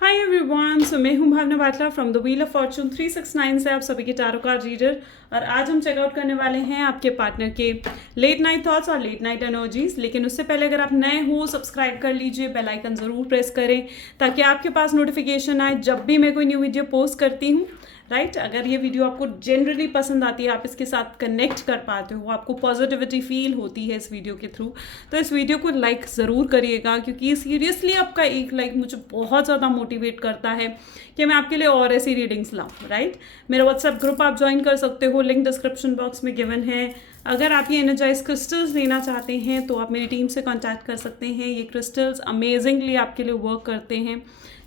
Hi everyone, so मैं हूं Bhavna Batla from the wheel of fortune 369 से आप सभी के टैरो कार्ड रीडर। और आज हम चेकआउट करने वाले हैं आपके पार्टनर के लेट नाइट थॉट्स और लेट नाइट एनर्जीज। लेकिन उससे पहले अगर आप नए हो, सब्सक्राइब कर लीजिए, बेल आइकन ज़रूर प्रेस करें ताकि आपके पास नोटिफिकेशन आए जब भी मैं कोई न्यू वीडियो पोस्ट करती हूँ। राइट, अगर ये वीडियो आपको जनरली पसंद आती है, आप इसके साथ कनेक्ट कर पाते हो, आपको पॉजिटिविटी फील होती है इस वीडियो के थ्रू, तो इस वीडियो को लाइक ज़रूर करिएगा, क्योंकि सीरियसली आपका एक लाइक मुझे बहुत ज़्यादा मोटिवेट करता है कि मैं आपके लिए और ऐसी रीडिंग्स लाऊँ। राइट, मेरा व्हाट्सएप ग्रुप आप ज्वाइन कर सकते हो, लिंक डिस्क्रिप्शन बॉक्स में गिवन है। अगर आप ये एनर्जाइज क्रिस्टल्स लेना चाहते हैं तो आप मेरी टीम से कॉन्टैक्ट कर सकते हैं। ये क्रिस्टल्स अमेजिंगली आपके लिए वर्क करते हैं।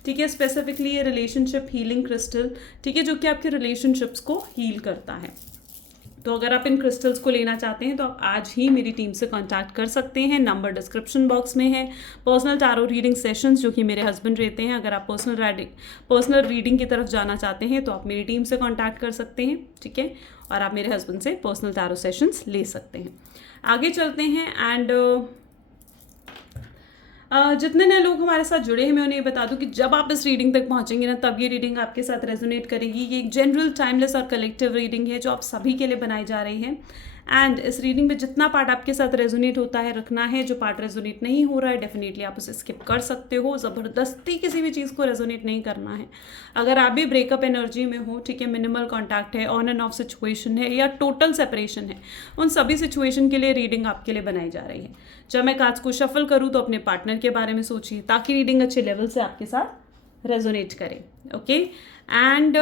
ठीक है, स्पेसिफिकली ये रिलेशनशिप हीलिंग क्रिस्टल, ठीक है, जो कि आपके रिलेशनशिप्स को हील करता है। तो अगर आप इन क्रिस्टल्स को लेना चाहते हैं तो आप आज ही मेरी टीम से कांटेक्ट कर सकते हैं। नंबर डिस्क्रिप्शन बॉक्स में है। पर्सनल टैरो रीडिंग सेशंस जो कि मेरे हस्बैंड रहते हैं, अगर आप पर्सनल रीडिंग की तरफ जाना चाहते हैं तो आप मेरी टीम से कांटेक्ट कर सकते हैं। ठीक है, और आप मेरे हस्बैंड से पर्सनल टैरो सेशंस ले सकते हैं। आगे चलते हैं एंड जितने नए लोग हमारे साथ जुड़े हैं मैं उन्हें ये बता दूं कि जब आप इस रीडिंग तक पहुंचेंगे ना, तब ये रीडिंग आपके साथ रेजोनेट करेगी। ये एक जनरल, टाइमलेस और कलेक्टिव रीडिंग है जो आप सभी के लिए बनाई जा रही है। एंड इस रीडिंग में जितना पार्ट आपके साथ रेजोनेट होता है रखना है, जो पार्ट रेजोनेट नहीं हो रहा है डेफिनेटली आप उसे स्किप कर सकते हो। ज़बरदस्ती किसी भी चीज़ को रेजोनेट नहीं करना है। अगर आप भी ब्रेकअप एनर्जी में हो, ठीक है, मिनिमल कॉन्टैक्ट है, ऑन एंड ऑफ सिचुएशन है या टोटल सेपरेशन है, उन सभी सिचुएशन के लिए रीडिंग आपके लिए बनाई जा रही है। जब मैं कार्ड्स को शफल करूँ तो अपने पार्टनर के बारे में सोचिए ताकि रीडिंग अच्छे लेवल से आपके साथ रेजोनेट करे। ओके, एंड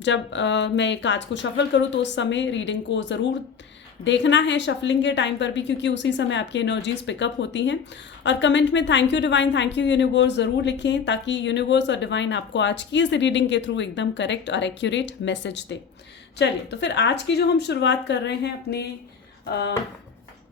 जब मैं कार्ड्स को शफल करूँ तो उस समय रीडिंग को ज़रूर देखना है शफलिंग के टाइम पर भी, क्योंकि उसी समय आपकी एनर्जीज पिकअप होती हैं। और कमेंट में thank you divine, thank you universe ज़रूर लिखें ताकि यूनिवर्स और डिवाइन आपको आज की इस रीडिंग के थ्रू एकदम करेक्ट और एक्यूरेट मैसेज दे। चलिए, तो फिर आज की जो हम शुरुआत कर रहे हैं अपने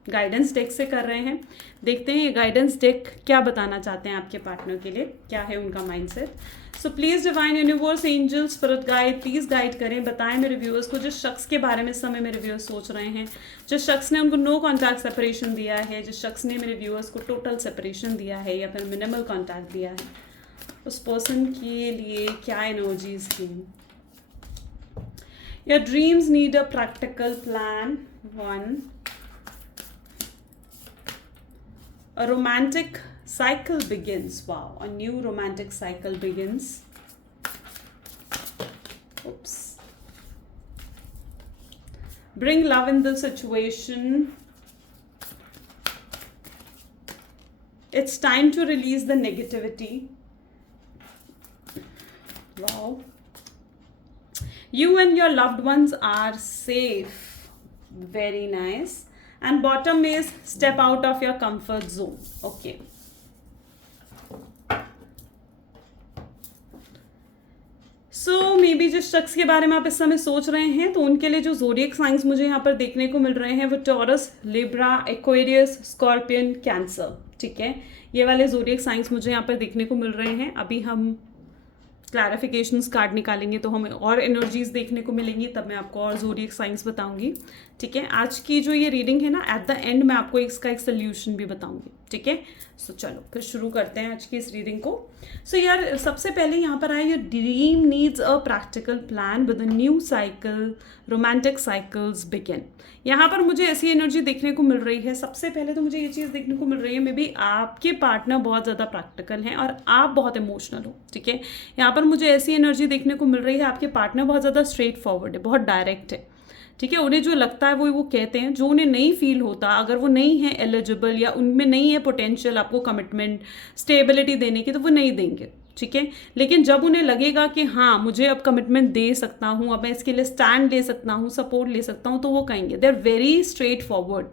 गाइडेंस डेक से कर रहे हैं। देखते हैं ये गाइडेंस डेक क्या बताना चाहते हैं आपके पार्टनर के लिए, क्या है उनका mindset. So please divine universe, angel, spirit guide, please guide करें, बताएं मेरे व्यूअर्स को, जिस शख्स के बारे में इस समय मेरे व्यूअर्स सोच रहे हैं, जिस शख्स ने उनको नो कॉन्टैक्ट सेपरेशन दिया है, जिस शख्स ने मेरे व्यूअर्स को टोटल सेपरेशन दिया है या फिर मिनिमल कॉन्टैक्ट दिया है, उस पर्सन के लिए क्या एनर्जीज थी। Your dreams need a practical plan. 1, a romantic cycle begins. Wow, a new romantic cycle begins. Oops. Bring love in the situation. It's time to release the negativity. Wow. You and your loved ones are safe. Very nice. And bottom is step out of your comfort zone. Okay. So maybe जिस शख्स के बारे में आप इस समय सोच रहे हैं तो उनके लिए जो ज़ोडिएक साइंस मुझे यहाँ पर देखने को मिल रहे हैं वो taurus, Libra, Aquarius, scorpion, cancer. ठीक है, ये वाले ज़ोडिएक साइंस मुझे यहाँ पर देखने को मिल रहे हैं। अभी हम क्लैरिफिकेशंस कार्ड निकालेंगे तो हमें और एनर्जीज देखने को मिलेंगी, तब मैं आपको और ज़ोडिएक साइंस बताऊंगी। ठीक है, आज की जो ये रीडिंग है ना, एट द एंड मैं आपको इसका एक सोल्यूशन भी बताऊंगी। ठीक है, सो चलो फिर शुरू करते हैं आज की इस रीडिंग को। सो यार, सबसे पहले यहाँ पर आए, your dream needs a practical plan with a new cycle, romantic cycles begin. यहाँ पर मुझे ऐसी एनर्जी देखने को मिल रही है। सबसे पहले तो मुझे ये चीज़ देखने को मिल रही है, मे बी आपके पार्टनर बहुत ज़्यादा प्रैक्टिकल हैं और आप बहुत इमोशनल हो। ठीक है, यहाँ पर मुझे ऐसी एनर्जी देखने को मिल रही है, आपके पार्टनर बहुत ज़्यादा स्ट्रेट फॉरवर्ड है, बहुत डायरेक्ट है। ठीक है, उन्हें जो लगता है वो कहते हैं, जो उन्हें नहीं फील होता, अगर वो नहीं है एलिजिबल या उनमें नहीं है पोटेंशियल आपको कमिटमेंट, स्टेबिलिटी देने की, तो वो नहीं देंगे। ठीक है, लेकिन जब उन्हें लगेगा कि हाँ मुझे अब कमिटमेंट दे सकता हूँ, अब मैं इसके लिए स्टैंड ले सकता हूँ, सपोर्ट ले सकता हूँ, तो वो कहेंगे। They are very straightforward.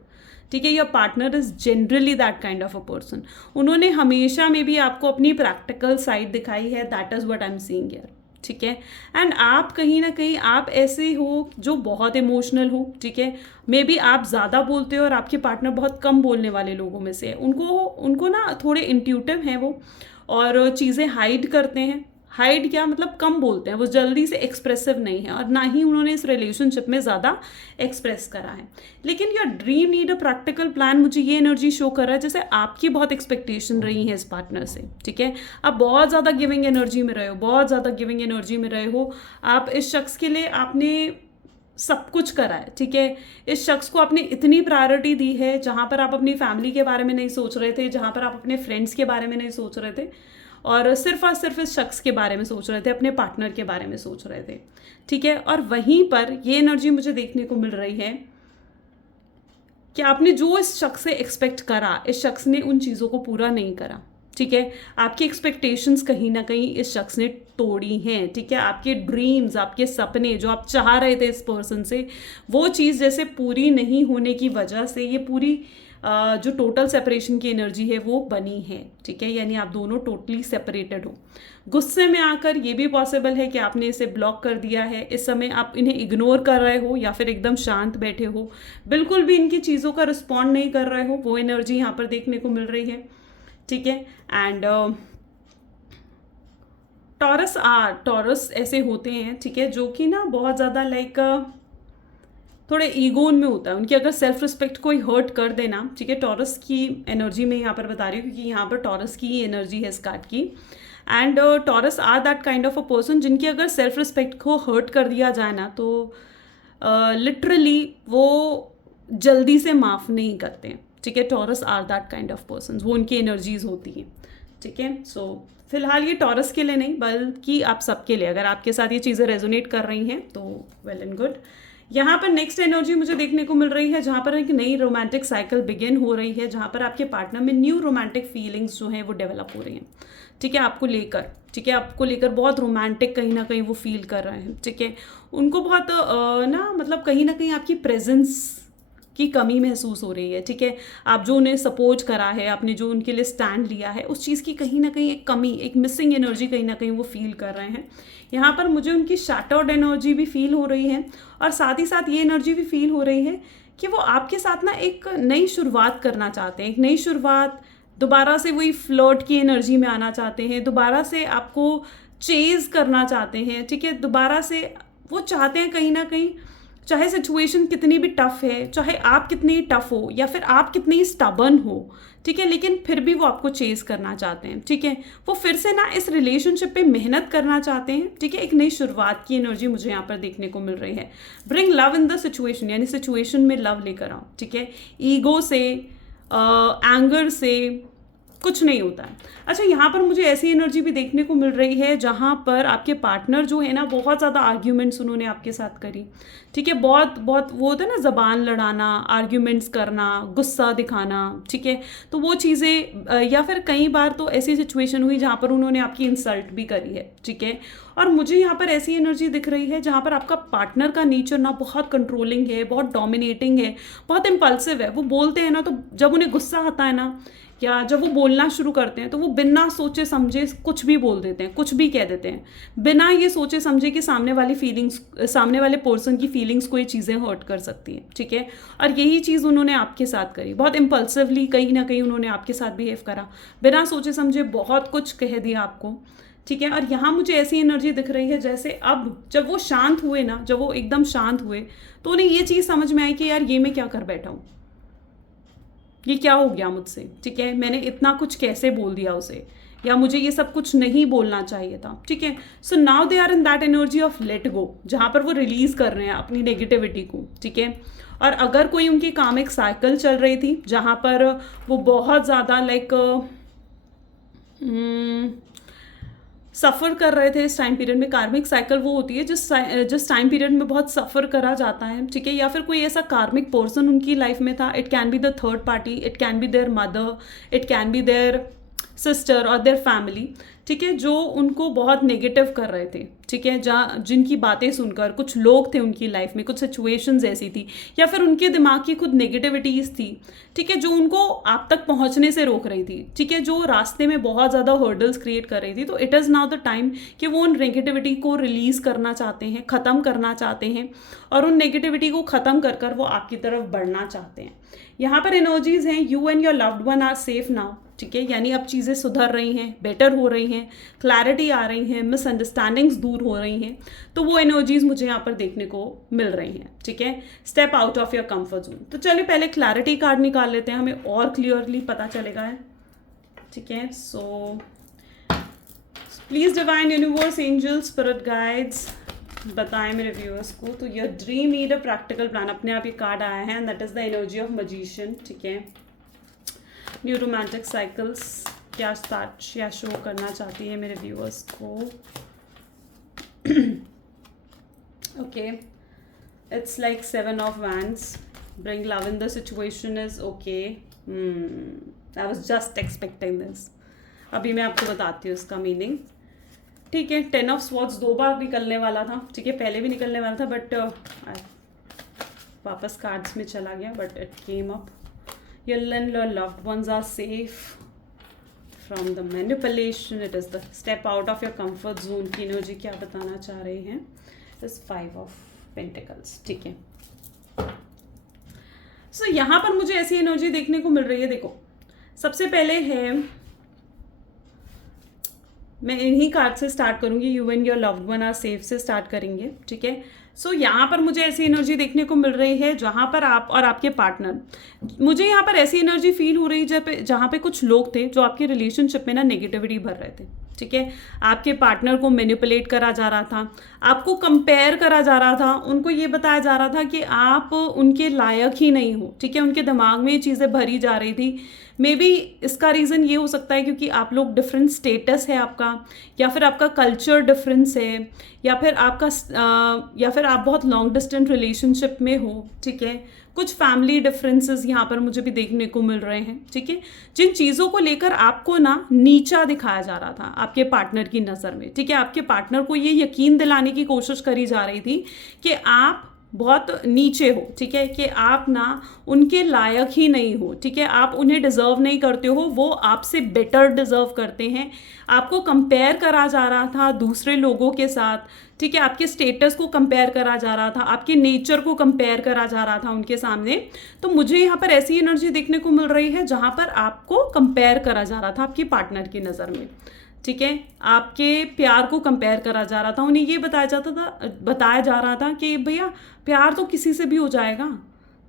ठीक है, your partner is generally that kind of a person. उन्होंने हमेशा में भी आपको अपनी प्रैक्टिकल साइड दिखाई है। That is what I am seeing here. ठीक है, एंड आप कहीं ना कहीं आप ऐसे हो जो बहुत इमोशनल हो। ठीक है, मे बी आप ज़्यादा बोलते हो और आपके पार्टनर बहुत कम बोलने वाले लोगों में से है। उनको ना थोड़े इंट्यूटिव हैं वो, और चीज़ें हाइड करते हैं, हाइड क्या मतलब कम बोलते हैं, वो जल्दी से एक्सप्रेसिव नहीं है और ना ही उन्होंने इस रिलेशनशिप में ज़्यादा एक्सप्रेस करा है। लेकिन your dream need a practical plan, मुझे ये एनर्जी शो कर रहा है जैसे आपकी बहुत एक्सपेक्टेशन रही है इस पार्टनर से, ठीक है। आप बहुत ज़्यादा गिविंग एनर्जी में रहे हो, बहुत ज़्यादा गिविंग एनर्जी में रहे हो। आप इस शख्स के लिए आपने सब कुछ करा है, ठीक है। इस शख्स को आपने इतनी प्रायोरिटी दी है जहाँ पर आप अपनी फैमिली के बारे में नहीं सोच रहे थे, जहाँ पर आप अपने फ्रेंड्स के बारे में नहीं सोच रहे थे और सिर्फ इस शख्स के बारे में सोच रहे थे, अपने पार्टनर के बारे में सोच रहे थे, ठीक है। और वहीं पर ये एनर्जी मुझे देखने को मिल रही है कि आपने जो इस शख्स से एक्सपेक्ट करा, इस शख्स ने उन चीज़ों को पूरा नहीं करा, ठीक है। आपकी एक्सपेक्टेशंस कहीं ना कहीं इस शख्स ने तोड़ी हैं, ठीक है। आपके ड्रीम्स, आपके सपने जो आप चाह रहे थे इस पर्सन से, वो चीज़ जैसे पूरी नहीं होने की वजह से ये पूरी जो टोटल सेपरेशन की एनर्जी है वो बनी है, ठीक है। यानी आप दोनों टोटली सेपरेटेड हो। गुस्से में आकर ये भी पॉसिबल है कि आपने इसे ब्लॉक कर दिया है, इस समय आप इन्हें इग्नोर कर रहे हो या फिर एकदम शांत बैठे हो, बिल्कुल भी इनकी चीज़ों का रिस्पॉन्ड नहीं कर रहे हो, वो एनर्जी यहाँ पर देखने को मिल रही है, ठीक है। एंड टॉरस ऐसे होते हैं, ठीक है, जो कि ना बहुत ज़्यादा लाइक थोड़े ईगो में होता है उनकी, अगर सेल्फ रिस्पेक्ट कोई हर्ट कर देना, ठीक है। टॉरस की एनर्जी में यहाँ पर बता रही हूँ क्योंकि यहाँ पर टॉरस की ही एनर्जी है इस कार्ड की। And Taurus are that kind of a person जिनकी अगर सेल्फ रिस्पेक्ट को हर्ट कर दिया जाए ना तो लिटरली वो जल्दी से माफ़ नहीं करते हैं, ठीक है। Taurus are that kind of person, वो उनकी एनर्जीज होती हैं, ठीक है। सो फिलहाल ये टॉरस के लिए नहीं बल्कि आप सबके लिए, अगर आपके साथ ये चीज़ें रेजोनेट कर रही हैं तो वेल एंड गुड। यहाँ पर नेक्स्ट एनर्जी मुझे देखने को मिल रही है जहाँ पर एक नई रोमांटिक साइकिल बिगिन हो रही है, जहाँ पर आपके पार्टनर में न्यू रोमांटिक फीलिंग्स जो हैं वो डेवलप हो रही हैं, ठीक है। आपको लेकर, ठीक है, आपको लेकर बहुत रोमांटिक कहीं ना कहीं वो फील कर रहे हैं, ठीक है। उनको बहुत ना मतलब कहीं ना कहीं आपकी प्रेजेंस की कमी महसूस हो रही है, ठीक है। आप जो उन्हें सपोर्ट करा है, आपने जो उनके लिए स्टैंड लिया है, उस चीज़ की कहीं ना कहीं एक कमी, एक मिसिंग एनर्जी कहीं ना कहीं वो फील कर रहे हैं। यहाँ पर मुझे उनकी शैटर्ड एनर्जी भी फील हो रही है और साथ ही साथ ये एनर्जी भी फील हो रही है कि वो आपके साथ ना एक नई शुरुआत करना चाहते हैं, एक नई शुरुआत, दोबारा से वही फ्लर्ट की एनर्जी में आना चाहते हैं, दोबारा से आपको चेज करना चाहते हैं, ठीक है। दोबारा से वो चाहते हैं कहीं ना कहीं, चाहे सिचुएशन कितनी भी टफ है, चाहे आप कितनी टफ हो या फिर आप कितनी स्टबर्न हो, ठीक है, लेकिन फिर भी वो आपको चेज करना चाहते हैं, ठीक है। वो फिर से ना इस रिलेशनशिप पे मेहनत करना चाहते हैं, ठीक है। एक नई शुरुआत की एनर्जी मुझे यहाँ पर देखने को मिल रही है। Bring love in the situation, यानी सिचुएशन में लव लेकर आओ, ठीक है। ईगो से एंगर से कुछ नहीं होता है। अच्छा, यहाँ पर मुझे ऐसी एनर्जी भी देखने को मिल रही है जहाँ पर आपके पार्टनर जो है ना बहुत ज़्यादा आर्ग्यूमेंट्स उन्होंने आपके साथ करी, ठीक है। बहुत बहुत वो होता है ना ज़बान लड़ाना, आर्ग्यूमेंट्स करना, गुस्सा दिखाना, ठीक है। तो वो चीज़ें या फिर कई बार तो ऐसी सिचुएशन हुई जहाँ पर उन्होंने आपकी इंसल्ट भी करी है, ठीक है। और मुझे यहाँ पर ऐसी एनर्जी दिख रही है जहाँ पर आपका पार्टनर का नेचर ना बहुत कंट्रोलिंग है, बहुत डोमिनेटिंग है, बहुत इम्पल्सिव है। वो बोलते हैं ना तो जब उन्हें गुस्सा आता है ना या जब वो बोलना शुरू करते हैं तो वो बिना सोचे समझे कुछ भी बोल देते हैं, कुछ भी कह देते हैं, बिना ये सोचे समझे कि सामने वाले पर्सन की फीलिंग्स को ये चीज़ें हर्ट कर सकती हैं, ठीक है। और यही चीज़ उन्होंने आपके साथ करी, बहुत इम्पल्सिवली कहीं ना कहीं उन्होंने आपके साथ बिहेव करा, बिना सोचे समझे बहुत कुछ कह दिया आपको, ठीक है। और यहाँ मुझे ऐसी एनर्जी दिख रही है जैसे अब जब वो शांत हुए ना, जब वो एकदम शांत हुए तो उन्हें ये चीज़ समझ में आई कि यार ये मैं क्या कर बैठा हूँ, ये क्या हो गया मुझसे, ठीक है। मैंने इतना कुछ कैसे बोल दिया उसे, या मुझे ये सब कुछ नहीं बोलना चाहिए था, ठीक है। So now they are in that energy of let go, जहाँ पर वो रिलीज कर रहे हैं अपनी नेगेटिविटी को, ठीक है। और अगर कोई उनकी कामिक साइकिल चल रही थी जहाँ पर वो बहुत ज़्यादा लाइक सफ़र कर रहे थे इस टाइम पीरियड में, कार्मिक साइकिल वो होती है जिस टाइम पीरियड में बहुत सफ़र करा जाता है, ठीक है। या फिर कोई ऐसा कार्मिक पर्सन उनकी लाइफ में था, it can be the third party, it can be their mother, it can be their sister और देयर फैमिली, ठीक है, जो उनको बहुत नेगेटिव कर रहे थे, ठीक है। जिनकी बातें सुनकर कुछ लोग थे उनकी लाइफ में, कुछ सिचुएशंस ऐसी थी या फिर उनके दिमाग की खुद नेगेटिविटीज़ थी, ठीक है, जो उनको आप तक पहुंचने से रोक रही थी, ठीक है, जो रास्ते में बहुत ज़्यादा हर्डल्स क्रिएट कर रही थी। तो it is now the time कि वो उन नेगेटिविटी को रिलीज़ करना चाहते हैं, ख़त्म करना चाहते हैं और उन नेगेटिविटी को ख़त्म कर वो आपकी तरफ बढ़ना चाहते हैं। यहाँ पर एनर्जीज़ हैं, you and your loved one are safe now, ठीक है, यानी अब चीज़ें सुधर रही हैं, बेटर हो रही हैं, क्लैरिटी आ रही हैं, मिसअंडरस्टैंडिंग्स दूर हो रही हैं, तो वो एनर्जीज मुझे यहाँ पर देखने को मिल रही हैं। ठीक है, step out of your comfort zone. तो चलिए पहले क्लैरिटी कार्ड निकाल लेते हैं, हमें और क्लियरली पता चलेगा है। ठीक है, so please divine universe, angels, spirit guides बताएं मेरे व्यूअर्स को। तो your dream need a practical plan, अपने आप ये कार्ड आया है, that is the energy of magician. ठीक है, न्यू रोमांटिक साइकिल्स क्या स्टार्ट या शो करना चाहती है मेरे व्यूअर्स को। Okay, it's like 7 of Wands, bring love in the situation is okay. I was just expecting this. अभी मैं आपको बताती हूँ इसका मीनिंग। ठीक है, 10 of Swords 2 बार निकलने वाला था। ठीक है, पहले भी निकलने वाला था बट वापस कार्ड्स में चला गया, but it came up. Your loved ones are safe from the manipulation. It is the step out of your comfort zone की एनर्जी क्या बताना चाह रहे हैं इस 5 of Pentacles। ठीक है, सो यहाँ पर मुझे ऐसी एनर्जी देखने को मिल रही है। देखो, सबसे पहले है, मैं इन्हीं कार्ड से स्टार्ट करूंगी, you and your loved one are safe से स्टार्ट करेंगे। ठीक है, सो यहाँ पर मुझे ऐसी एनर्जी देखने को मिल रही है जहाँ पर आप और आपके पार्टनर, मुझे यहाँ पर ऐसी एनर्जी फील हो रही है जहाँ पे कुछ लोग थे जो आपके रिलेशनशिप में ना नेगेटिविटी भर रहे थे। ठीक है, आपके पार्टनर को मैनिपुलेट करा जा रहा था, आपको कंपेयर करा जा रहा था, उनको ये बताया जा रहा था कि आप उनके लायक ही नहीं हो। ठीक है, उनके दिमाग में ये चीज़ें भरी जा रही थी। मे बी इसका रीज़न ये हो सकता है क्योंकि आप लोग डिफरेंट स्टेटस है आपका, या फिर आपका कल्चर डिफरेंस है, या फिर आप बहुत लॉन्ग डिस्टेंस रिलेशनशिप में हो। ठीक है, कुछ फैमिली डिफरेंसेस यहाँ पर मुझे भी देखने को मिल रहे हैं। ठीक है, जिन चीज़ों को लेकर आपको ना नीचा दिखाया जा रहा था आपके पार्टनर की नज़र में। ठीक है, आपके पार्टनर को ये यकीन दिलाने की कोशिश करी जा रही थी कि आप बहुत नीचे हो। ठीक है, कि आप ना उनके लायक ही नहीं हो। ठीक है, आप उन्हें डिज़र्व नहीं करते हो, वो आपसे बेटर डिज़र्व करते हैं। आपको कंपेयर करा जा रहा था दूसरे लोगों के साथ। ठीक है, आपके स्टेटस को कंपेयर करा जा रहा था, आपके नेचर को कंपेयर करा जा रहा था उनके सामने। तो मुझे यहाँ पर ऐसी एनर्जी देखने को मिल रही है जहाँ पर आपको कंपेयर करा जा रहा था आपकी पार्टनर की नज़र में। ठीक है, आपके प्यार को कंपेयर करा जा रहा था, उन्हें ये बताया जा रहा था कि भैया प्यार तो किसी से भी हो जाएगा।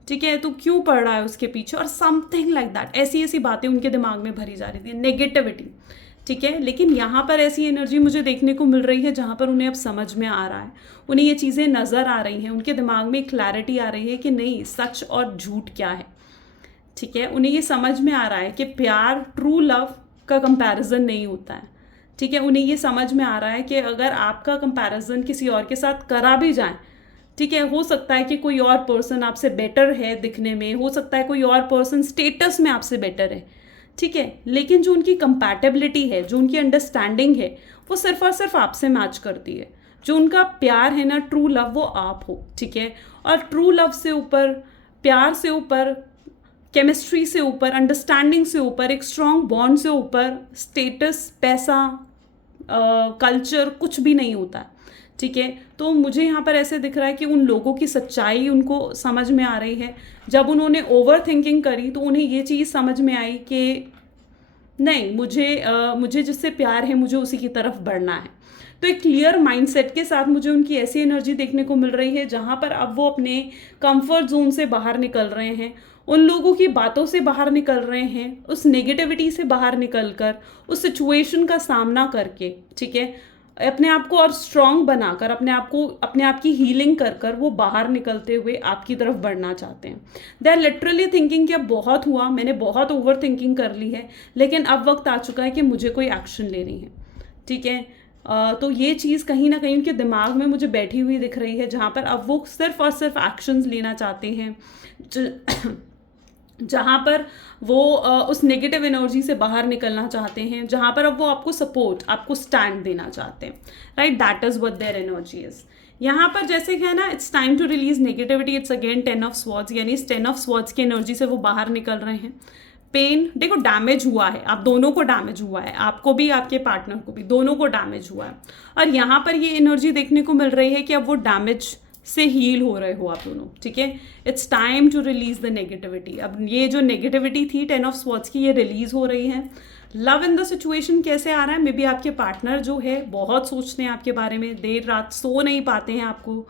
ठीक है, तो क्यों पड़ रहा है उसके पीछे, और समथिंग लाइक दैट। ऐसी ऐसी बातें उनके दिमाग में भरी जा रही थी, नेगेटिविटी। ठीक है, लेकिन यहाँ पर ऐसी एनर्जी मुझे देखने को मिल रही है जहाँ पर उन्हें अब समझ में आ रहा है, उन्हें ये चीज़ें नज़र आ रही हैं, उनके दिमाग में क्लैरिटी आ रही है कि नहीं, सच और झूठ क्या है। ठीक है, उन्हें ये समझ में आ रहा है कि प्यार ट्रू लव का कंपैरिजन नहीं होता है। ठीक है, उन्हें ये समझ में आ रहा है कि अगर आपका कंपैरिजन किसी और के साथ करा भी जाए, ठीक है, हो सकता है कि कोई और पर्सन आपसे बेटर है दिखने में, हो सकता है कोई और पर्सन स्टेटस में आपसे बेटर है। ठीक है, लेकिन जो उनकी कंपैटिबिलिटी है, जो उनकी अंडरस्टैंडिंग है, वो सिर्फ और सिर्फ आपसे मैच करती है। जो उनका प्यार है ना, ट्रू लव, वो आप हो। ठीक है, और ट्रू लव से ऊपर, प्यार से ऊपर, केमिस्ट्री से ऊपर, अंडरस्टैंडिंग से ऊपर, एक स्ट्रॉन्ग बॉन्ड से ऊपर स्टेटस, पैसा, कल्चर कुछ भी नहीं होता है। ठीक है, तो मुझे यहाँ पर ऐसे दिख रहा है कि उन लोगों की सच्चाई उनको समझ में आ रही है। जब उन्होंने ओवर थिंकिंग करी तो उन्हें ये चीज़ समझ में आई कि नहीं, मुझे जिससे प्यार है, मुझे उसी की तरफ बढ़ना है। तो एक क्लियर माइंडसेट के साथ मुझे उनकी ऐसी एनर्जी देखने को मिल रही है जहाँ पर अब वो अपने कंफर्ट जोन से बाहर निकल रहे हैं, उन लोगों की बातों से बाहर निकल रहे हैं, उस नेगेटिविटी से बाहर निकल कर, उस सिचुएशन का सामना करके। ठीक है, अपने आप को और स्ट्रॉन्ग बनाकर, अपने आप की हीलिंग कर कर वो बाहर निकलते हुए आपकी तरफ बढ़ना चाहते हैं। दे आर लिटरली थिंकिंग कि अब बहुत हुआ, मैंने बहुत ओवर थिंकिंग कर ली है, लेकिन अब वक्त आ चुका है कि मुझे कोई एक्शन लेनी है। ठीक है, तो ये चीज़ कहीं ना कहीं उनके दिमाग में मुझे बैठी हुई दिख रही है, जहाँ पर अब वो सिर्फ और सिर्फ एक्शंस लेना चाहते हैं, जहाँ पर वो उस नेगेटिव एनर्जी से बाहर निकलना चाहते हैं, जहाँ पर अब वो आपको सपोर्ट, आपको स्टैंड देना चाहते हैं। Right, that is what their energy is. यहाँ पर जैसे कि है ना, it's time to release negativity, it's again 10 of Swords, यानी इस 10 of Swords की एनर्जी से वो बाहर निकल रहे हैं। पेन, देखो डैमेज हुआ है, आप दोनों को डैमेज हुआ है, आपको भी आपके पार्टनर को भी, दोनों को डैमेज हुआ है। और यहाँ पर ये एनर्जी देखने को मिल रही है कि अब वो डैमेज से हील हो रहे हो आप दोनों, ठीक है। It's time to release the negativity. अब ये जो नेगेटिविटी थी 10 ऑफ स्वॉर्ड्स की, ये रिलीज हो रही है। लव इन द सिचुएशन कैसे आ रहा है, मे बी आपके पार्टनर जो है बहुत सोचते हैं आपके बारे में, देर रात सो नहीं पाते हैं आपको,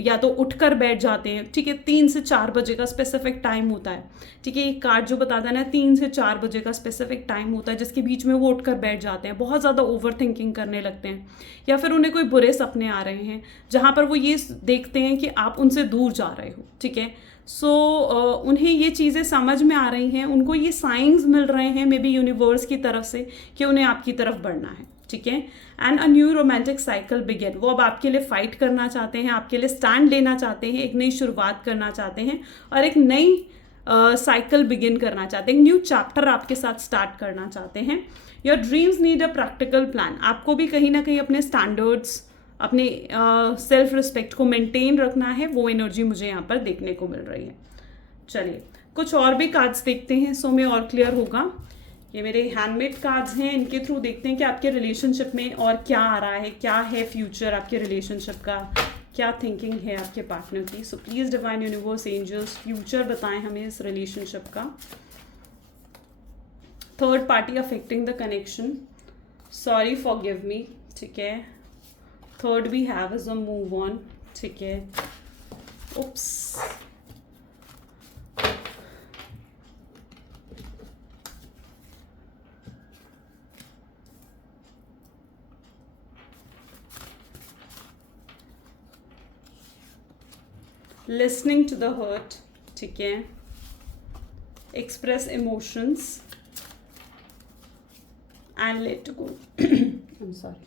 या तो उठकर बैठ जाते हैं, ठीक है। 3 से 4 बजे का स्पेसिफिक टाइम होता है, ठीक है। ये कार्ड जो बताता है ना, 3 से 4 बजे का स्पेसिफिक टाइम होता है जिसके बीच में वो उठकर बैठ जाते हैं, बहुत ज़्यादा ओवर थिंकिंग करने लगते हैं, या फिर उन्हें कोई बुरे सपने आ रहे हैं जहाँ पर वो ये देखते हैं कि आप उनसे दूर जा रहे हो, ठीक है। सो उन्हें ये चीज़ें समझ में आ रही हैं, उनको ये साइंस मिल रहे हैं मे बी यूनिवर्स की तरफ से कि उन्हें आपकी तरफ बढ़ना है, ठीक है। And a new romantic cycle begin, वो अब आपके लिए फाइट करना चाहते हैं, आपके लिए स्टैंड लेना चाहते हैं, एक नई शुरुआत करना चाहते हैं और एक नई साइकिल बिगिन करना चाहते हैं, न्यू चैप्टर आपके साथ स्टार्ट करना चाहते हैं। Your dreams need a practical plan, आपको भी कहीं ना कहीं अपने स्टैंडर्ड्स, अपने सेल्फ रिस्पेक्ट को मेंटेन रखना है, वो एनर्जी मुझे यहाँ पर देखने को मिल रही है। चलिए कुछ और भी कार्ड्स देखते हैं, सो में और क्लियर होगा। ये मेरे हैंडमेड कार्ड्स हैं, इनके थ्रू देखते हैं कि आपके रिलेशनशिप में और क्या आ रहा है, क्या है फ्यूचर आपके रिलेशनशिप का, क्या थिंकिंग है आपके पार्टनर की। So please divine universe angels future बताएं हमें इस रिलेशनशिप का। Third party affecting the connection, sorry forgive me, ठीक है। Third we have is a move on, ठीक है। Oops, listening to the hurt, ठीक है। Express emotions and let go. I am sorry.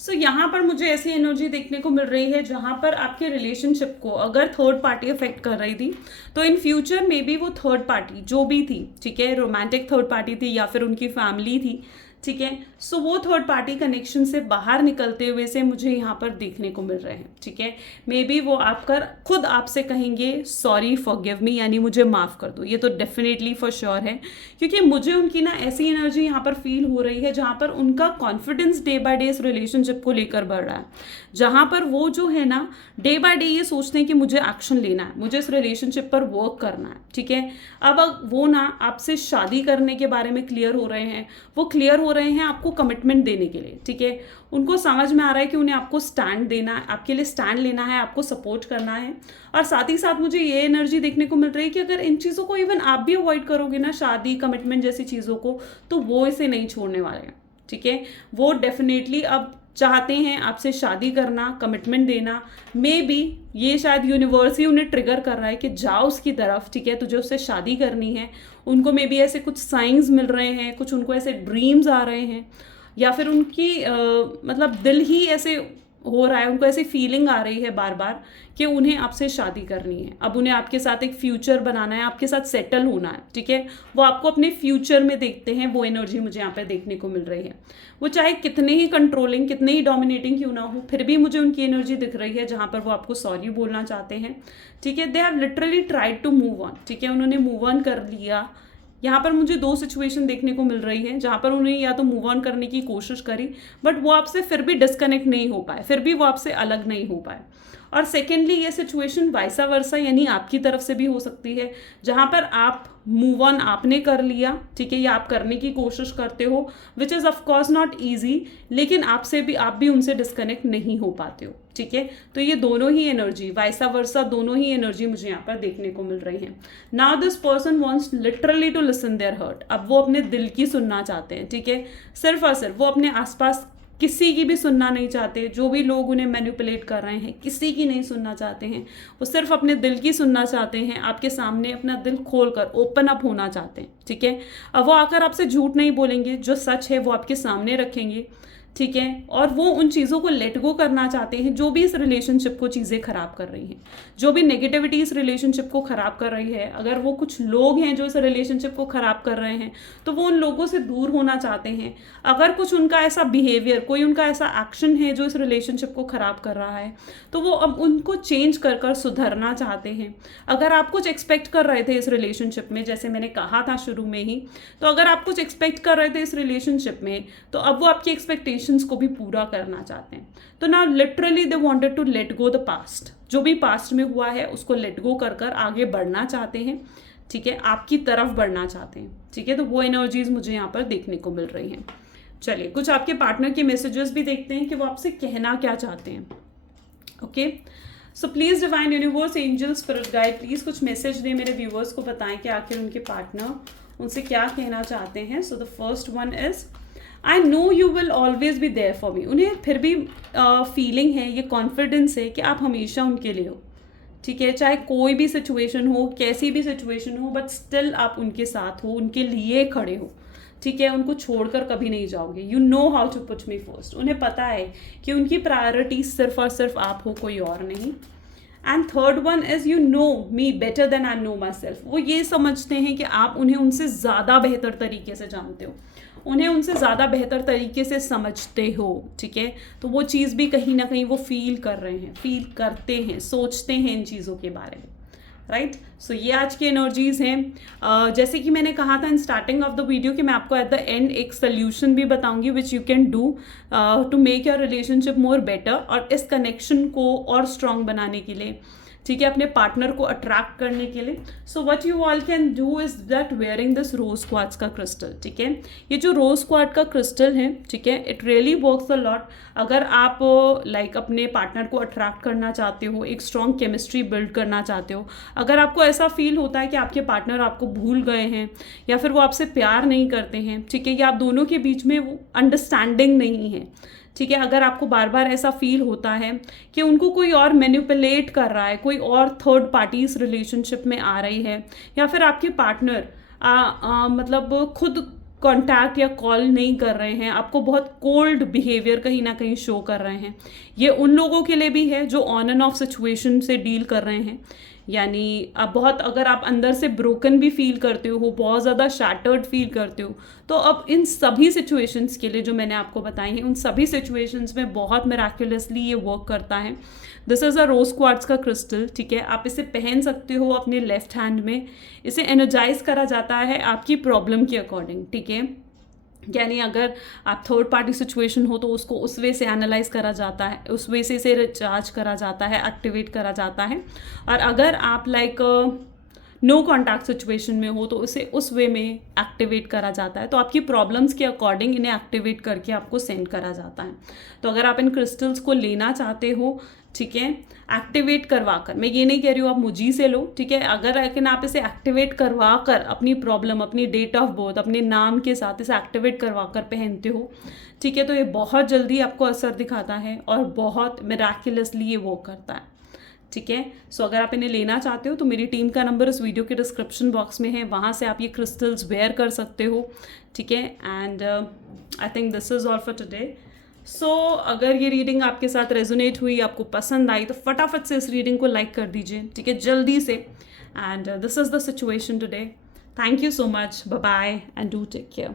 So यहाँ पर मुझे ऐसी एनर्जी देखने को मिल रही है जहाँ पर आपके रिलेशनशिप को अगर थर्ड पार्टी अफेक्ट कर रही थी तो इन फ्यूचर में भी वो थर्ड पार्टी जो भी थी, ठीक है, रोमांटिक थर्ड पार्टी थी या फिर उनकी फैमिली थी, ठीक है। सो वो थर्ड पार्टी कनेक्शन से बाहर निकलते हुए से मुझे यहाँ पर देखने को मिल रहे हैं, ठीक है। मे बी वो आपकर खुद आपसे कहेंगे सॉरी फॉरगिव मी, यानी मुझे माफ़ कर दो। ये तो डेफिनेटली फॉर श्योर है, क्योंकि मुझे उनकी ना ऐसी एनर्जी यहाँ पर फील हो रही है जहाँ पर उनका कॉन्फिडेंस डे बाय डे इस रिलेशनशिप को लेकर बढ़ रहा है, जहाँ पर वो जो है ना डे बाय डे ये सोचते हैं कि मुझे एक्शन लेना है, मुझे इस रिलेशनशिप पर वर्क करना है, ठीक है। अब वो ना आपसे शादी करने के बारे में क्लियर हो रहे हैं, वो क्लियर हो रहे हैं आपको कमिटमेंट देने के लिए, ठीक है। उनको समझ में आ रहा है कि उन्हें आपको स्टैंड देना है, आपके लिए स्टैंड लेना है, आपको सपोर्ट करना है। और साथ ही साथ मुझे ये एनर्जी देखने को मिल रही है कि अगर इन चीज़ों को इवन आप भी अवॉइड करोगे ना, शादी कमिटमेंट जैसी चीज़ों को, तो वो इसे नहीं छोड़ने वाले हैं, ठीक है। वो डेफिनेटली अब चाहते हैं आपसे शादी करना, कमिटमेंट देना। मे बी ये शायद यूनिवर्स ही उन्हें ट्रिगर कर रहा है कि जाओ उसकी तरफ, ठीक है, तुझे उससे शादी करनी है। उनको मे बी ऐसे कुछ साइंस मिल रहे हैं, कुछ उनको ऐसे ड्रीम्स आ रहे हैं, या फिर उनकी मतलब दिल ही ऐसे हो रहा है, उनको ऐसी फीलिंग आ रही है बार बार कि उन्हें आपसे शादी करनी है। अब उन्हें आपके साथ एक फ्यूचर बनाना है, आपके साथ सेटल होना है, ठीक है। वो आपको अपने फ्यूचर में देखते हैं, वो एनर्जी मुझे यहाँ पे देखने को मिल रही है। वो चाहे कितने ही कंट्रोलिंग, कितने ही डोमिनेटिंग क्यों ना हो, फिर भी मुझे उनकी एनर्जी दिख रही है जहाँ पर वो आपको सॉरी बोलना चाहते हैं, ठीक है। They have literally tried to move on, ठीक है, उन्होंने मूव ऑन कर लिया। यहाँ पर मुझे 2 सिचुएशन देखने को मिल रही है जहाँ पर उन्हें या तो मूव ऑन करने की कोशिश करी, बट वो आपसे फिर भी डिस्कनेक्ट नहीं हो पाए, फिर भी वो आपसे अलग नहीं हो पाए। और सेकेंडली ये सिचुएशन वाइसा वर्सा, यानी आपकी तरफ से भी हो सकती है, जहाँ पर आप मूव ऑन आपने कर लिया, ठीक है, या आप करने की कोशिश करते हो, which is of course not easy, लेकिन आप भी उनसे डिस्कनेक्ट नहीं हो पाते हो, ठीक है। तो ये दोनों ही एनर्जी, वाइसा वर्सा, दोनों ही एनर्जी मुझे यहाँ पर देखने को मिल रही है। Now this person wants literally to listen their heart, अब वो अपने दिल की सुनना चाहते हैं, ठीक है। सिर्फ और सिर्फ वो अपने आसपास किसी की भी सुनना नहीं चाहते, जो भी लोग उन्हें मैनिपुलेट कर रहे हैं किसी की नहीं सुनना चाहते हैं, वो सिर्फ अपने दिल की सुनना चाहते हैं, आपके सामने अपना दिल खोलकर ओपन अप होना चाहते हैं, ठीक है। अब वो आकर आपसे झूठ नहीं बोलेंगे, जो सच है वो आपके सामने रखेंगे, ठीक है। और वो उन चीज़ों को लेट गो करना चाहते हैं जो भी इस रिलेशनशिप को चीज़ें खराब कर रही हैं, जो भी नेगेटिविटी इस रिलेशनशिप को खराब कर रही है। अगर वो कुछ लोग हैं जो इस रिलेशनशिप को खराब कर रहे हैं तो वो उन लोगों से दूर होना चाहते हैं। अगर कुछ उनका ऐसा बिहेवियर, कोई उनका ऐसा एक्शन है जो इस रिलेशनशिप को खराब कर रहा है, तो वो अब उनको चेंज कर कर सुधरना चाहते हैं। अगर आप कुछ एक्सपेक्ट कर रहे थे इस रिलेशनशिप में, जैसे मैंने कहा था शुरू में ही, तो अगर आप कुछ एक्सपेक्ट कर रहे थे इस रिलेशनशिप में, तो अब वो आपकी एक्सपेक्टेशन एक्सपेक्टेशंस को भी पूरा करना चाहते हैं। तो now literally they wanted to let go the past, जो भी पास्ट में हुआ है उसको लेट गो कर कर आगे बढ़ना चाहते हैं, ठीक है, आपकी तरफ बढ़ना चाहते हैं, ठीक है। तो वो एनर्जीज मुझे यहाँ पर देखने को मिल रही हैं। चलिए कुछ आपके पार्टनर के मैसेजेस भी देखते हैं कि वो आपसे कहना क्या चाहते हैं। Okay, so please divine universe, angel, spirit guide, please कुछ मैसेज दें मेरे व्यूअर्स को, बताएं कि आखिर उनके पार्टनर उनसे क्या कहना चाहते हैं। So the first one is I know you will always be there for me. उन्हें फिर भी फीलिंग है, ये कॉन्फिडेंस है कि आप हमेशा उनके लिए हो, ठीक है, चाहे कोई भी सिचुएशन हो, कैसी भी सिचुएशन हो, बट स्टिल आप उनके साथ हो, उनके लिए खड़े हो, ठीक है, उनको छोड़कर कभी नहीं जाओगे। You know how to put me first. उन्हें पता है कि उनकी प्रायोरिटी सिर्फ और सिर्फ आप हो, कोई और नहीं। And third one is you know me better than I know myself. वो ये समझते हैं कि आप उन्हें उनसे ज़्यादा बेहतर तरीके से जानते हो, उन्हें उनसे ज़्यादा बेहतर तरीके से समझते हो, ठीक है। तो वो चीज़ भी कहीं ना कहीं वो फील कर रहे हैं, फील करते हैं, सोचते हैं इन चीज़ों के बारे में, राइट। सो ये आज की एनर्जीज हैं। जैसे कि मैंने कहा था in starting of the video कि मैं आपको एट द एंड एक सोल्यूशन भी बताऊंगी which you can do to make your relationship more better, और इस कनेक्शन को और स्ट्रांग बनाने के लिए, ठीक है, अपने पार्टनर को अट्रैक्ट करने के लिए। So what you all can do is that wearing this rose quartz का क्रिस्टल, ठीक है। ये जो रोज क्वार्ट्ज का क्रिस्टल है, ठीक है, it really works a lot. अगर आप लाइक अपने पार्टनर को अट्रैक्ट करना चाहते हो, एक स्ट्रॉन्ग केमिस्ट्री बिल्ड करना चाहते हो, अगर आपको ऐसा फील होता है कि आपके पार्टनर आपको भूल गए हैं या फिर वो आपसे प्यार नहीं करते हैं, ठीक है, या आप दोनों के बीच में वो अंडरस्टैंडिंग नहीं है, ठीक है, अगर आपको बार बार ऐसा फील होता है कि उनको कोई और मैनिपुलेट कर रहा है, कोई और थर्ड पार्टी इस रिलेशनशिप में आ रही है, या फिर आपके पार्टनर मतलब खुद कांटेक्ट या कॉल नहीं कर रहे हैं, आपको बहुत कोल्ड बिहेवियर कहीं ना कहीं शो कर रहे हैं, ये उन लोगों के लिए भी है जो ऑन एंड ऑफ सिचुएशन से डील कर रहे हैं। यानी अब बहुत, अगर आप अंदर से ब्रोकन भी फील करते हो, बहुत ज़्यादा शैटर्ड फील करते हो, तो अब इन सभी सिचुएशंस के लिए जो मैंने आपको बताई हैं, उन सभी सिचुएशंस में बहुत मिराक्युलसली ये वर्क करता है। This is a rose quartz का क्रिस्टल, ठीक है, आप इसे पहन सकते हो अपने लेफ्ट हैंड में। इसे एनर्जाइज करा जाता है आपकी प्रॉब्लम के अकॉर्डिंग, ठीक है। यानी अगर आप थर्ड पार्टी सिचुएशन हो तो उसको उस वे से एनालाइज करा जाता है, उस वे से इसे रिचार्ज करा जाता है, एक्टिवेट करा जाता है। और अगर आप लाइक नो कॉन्टैक्ट सिचुएशन में हो तो उसे उस वे में एक्टिवेट करा जाता है। तो आपकी प्रॉब्लम्स के अकॉर्डिंग इन्हें एक्टिवेट करके आपको सेंड करा जाता है। तो अगर आप इन क्रिस्टल्स को लेना चाहते हो, ठीक है, एक्टिवेट करवा कर, मैं ये नहीं कह रही हूँ आप मुझी से लो, ठीक है, अगर लेकिन आप इसे एक्टिवेट करवा कर अपनी प्रॉब्लम, अपनी डेट ऑफ बर्थ, अपने नाम के साथ इसे एक्टिवेट करवा कर पहनते हो, ठीक है, तो ये बहुत जल्दी आपको असर दिखाता है और बहुत मिराक्युलसली ये वर्क करता है, ठीक है। सो अगर आप इन्हें लेना चाहते हो तो मेरी टीम का नंबर इस वीडियो के डिस्क्रिप्शन बॉक्स में है, वहाँ से आप ये क्रिस्टल्स वेयर कर सकते हो, ठीक है। And I think this is all for today. So अगर ये रीडिंग आपके साथ रेजोनेट हुई, आपको पसंद आई, तो फटाफट से इस रीडिंग को लाइक कर दीजिए, ठीक है, जल्दी से। And this is the situation today. Thank you so much, bye bye and do take care.